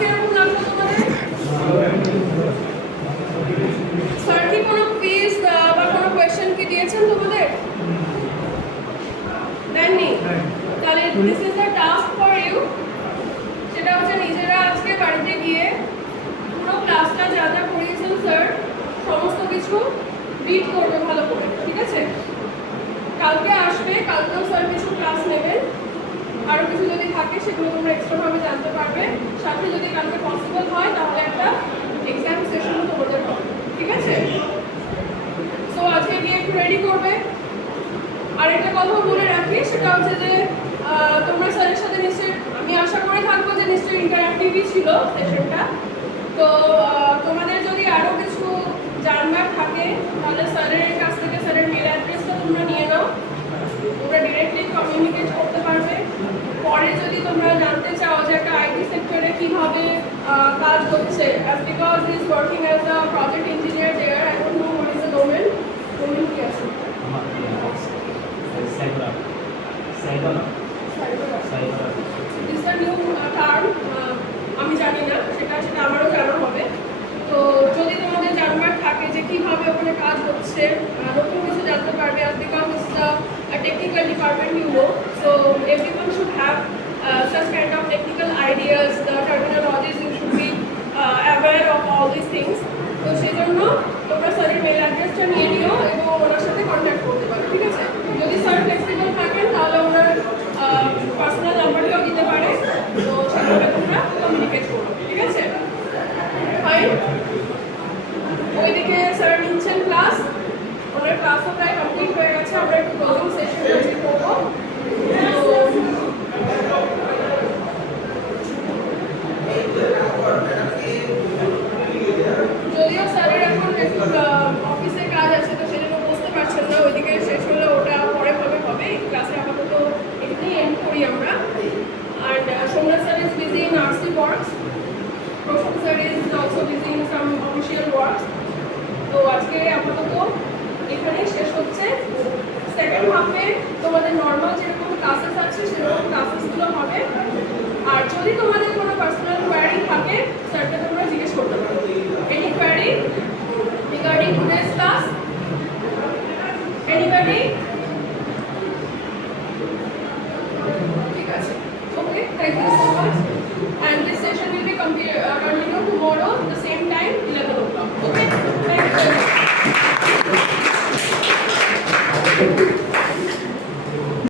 কিরকম লাগলো তোমাদের? স্যার কি কোনো কুইজ বা কোনো কোয়েশ্চেন কি দিয়েছেন তোমাদের? দেননি? তাহলে this is the task for you. সেটা হচ্ছে নিজেরা আজকে বাড়িতে গিয়ে পুরো ক্লাসটা যা যা পড়িয়েছেন স্যার সমস্ত কিছু রিড করবে ভালো করে, ঠিক আছে? কালকে আসবে, কালকেও স্যার কিছু ক্লাস নেবেন, আরও কিছু যদি থাকে সেগুলো তোমরা এক্সট্রাভাবে জানতে পারবে। সাথে যদি কালকে পসিবল হয় তাহলে একটা এক্সাম সেশনও তোমাদের হবে, ঠিক আছে? সো আজকে গিয়ে একটু রেডি করবে। আর একটা কথাও বলে রাখি, সেটা হচ্ছে যে তোমরা স্যারের সাথে নিশ্চয়ই, আমি আশা করে থাকবো যে নিশ্চয়ই ইন্টারঅ্যাক্টিভই ছিল সেশনটা। তো তোমাদের যদি আরও কিছু জানবার থাকে তাহলে স্যারের কাছ থেকে স্যারের মেল অ্যাড্রেসটা তোমরা নিয়ে নাও, তোমরা ডিরেক্টলি কমিউনিকেট করতে পারবে। পরে যদি তোমরা জানতে চাও যে একটা আইটি সেক্টরে কীভাবে কাজ হচ্ছে, as because he is working as a project engineer there, I don't know what is the domain কি আছে? আমি জানি না, সেটা আমারও জানা হবে। তো যদি তোমাদের জানবার থাকে যে কিভাবে ওখানে কাজ হচ্ছে, নতুন কিছু জানতে পারবে, as because it's a technical department, you know, so everyone should have such kind of technical ideas, the terminologies, you should be aware of all these things. তো সেই জন্য তোমরা স্যারের মেল অ্যাড্রেসটা নিয়ে নিও এবং ওনার সাথে কন্ট্যাক্ট করতে পারো, ঠিক আছে? যদি স্যার ফ্লেক্সিবল থাকেন তাহলে ওনার পার্সোনাল নাম্বারটাও দিতে পারে, তো সেভাবে তোমরা কমিউনিকেট করো, ঠিক আছে? ফাইন। ওইদিকে স্যার নিচ্ছেন ক্লাস, ওনার ক্লাসও প্রায় কমপ্লিট হয়ে গেছে, আমরা একটু ক্লোজিং সেশন করবো। যদিও স্যারের এখন অফিসে কাজ আছে, তো সেজন্য বুঝতে পারছেন না, ওইদিকে শেষ হলে ওটা পরে হবে। এই ক্লাসে আপাতত এখানেই এন্ড করি আমরা। আর Somnath sir is busy in RC works, Prashanta sir is also busy in some official works. তো আজকে আপাতত এখানেই শেষ হচ্ছে। সেকেন্ড হাফে তোমাদের নর্মাল যেরকম ক্লাসেস আছে সেরকম ক্লাসেসগুলো হবে। আর যদি তোমাদের কোনো পার্সোনাল কোয়ারি থাকে স্যারকে তোমরা জিজ্ঞেস করতে পারো। Any query regarding today's class? Anybody? ঠিক আছে, okay, thank you so much, and this session will be continued